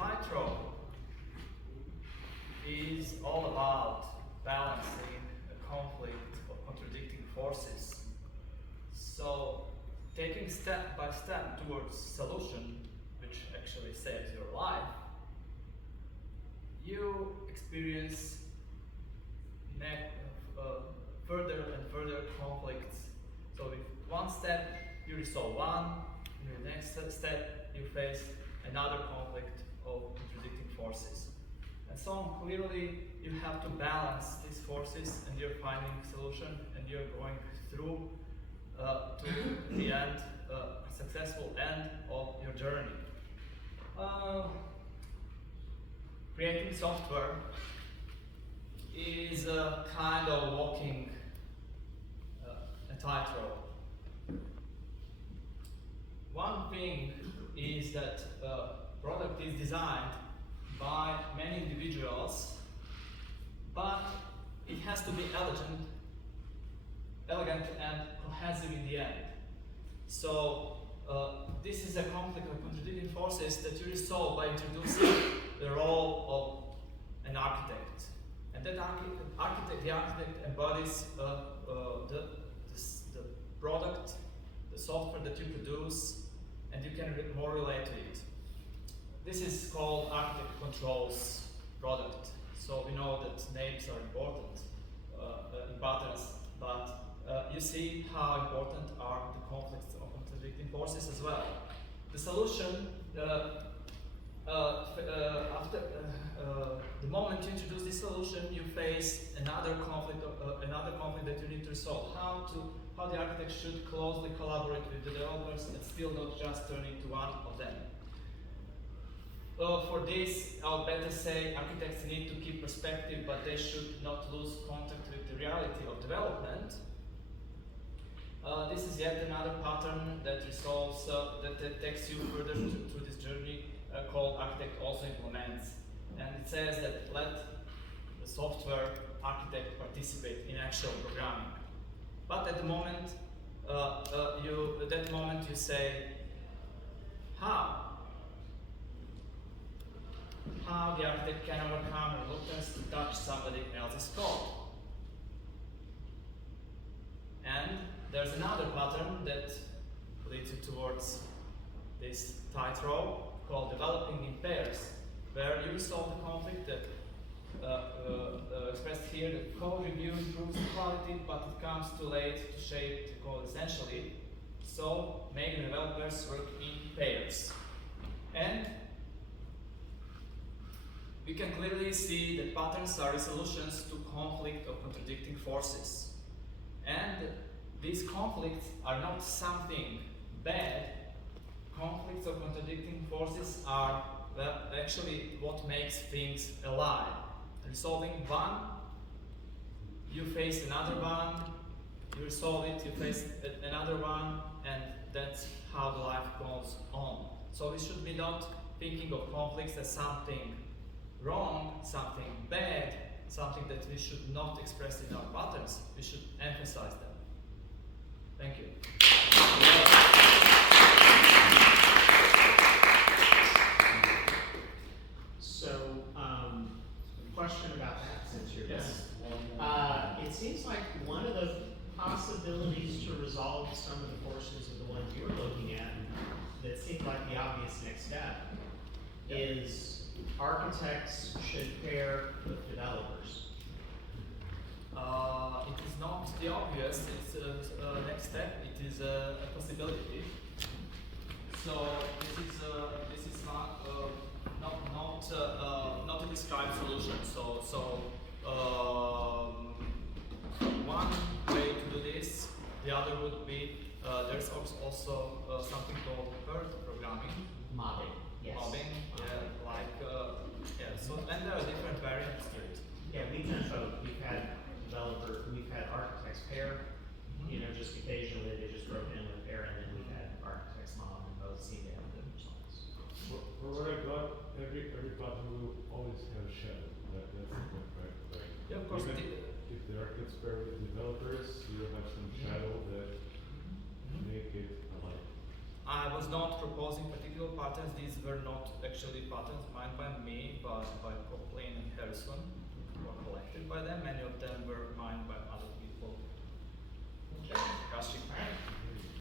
tightrope is all about balancing a conflict of contradicting forces. So, taking step by step towards solution, which actually saves your life, you experience further and further conflicts. So with one step you resolve one, in the next step you face another conflict of contradicting forces. And so clearly you have to balance these forces, and you're finding a solution, and you're going through to the end, a successful end of your journey. Creating software is a kind of walking a tightrope. One thing is that product is designed by many individuals, but it has to be elegant and cohesive in the end. So this is a conflict of contradicting forces that you resolve by introducing the role of an architect. And that the architect embodies the product, the software that you produce, and you can more relate to it. This is called architect controls product. So we know that names are important in patterns, but you see how important are the conflicts of contradicting forces as well. The solution, after the moment you introduce this solution, you face another conflict that you need to resolve. How the architect should closely collaborate with the developers and still not just turn into one of them. For this, I would better say architects need to keep perspective, but they should not lose contact with the reality of development. This is yet another pattern that resolves, that takes you further through this journey, called architect also implements. And it says that let the software architect participate in actual programming. But at the moment, you say, how the architect can overcome reluctance to touch somebody else's code. And there's another pattern that leads you towards this tightrope called developing in pairs, where you resolve the conflict that expressed here. The code review improves the quality, but it comes too late to shape the code essentially. So make the developers work in pairs. And we can clearly see that patterns are resolutions to conflict of contradicting forces. And these conflicts are not something bad. Conflicts of contradicting forces are actually what makes things alive. Resolving one, you face another one, you resolve it, you face another one, and that's how the life goes on. So we should be not thinking of conflicts as something wrong, something bad, something that we should not express in our patterns. We should emphasize them. Thank you. So, question about that, since you're done. Yes. It seems like one of the possibilities to resolve some of the forces of the ones you were looking at that seemed like the obvious next step is architects should pair with developers. It is not the obvious, it's a next step, it is a possibility. So this is not a described solution. So one way to do this, the other would be there's also something called verge programming. Mobbing. Yes. Mobbing, So and there are different variants to it. Yeah, we've done both. We've had architects pair. Just occasionally they just broke in with pair, and then we've had architects mob, and both seem to have good results. For what I got, every pattern will always have a shadow. That's the point, right? Yeah, of course. Even if the architects pair with developers, you will have some shadow that make it alive. I was not proposing particular patterns, these were not actually patterns mined by me, but by Copeland and Harrison, or collected by them. Many of them were mined by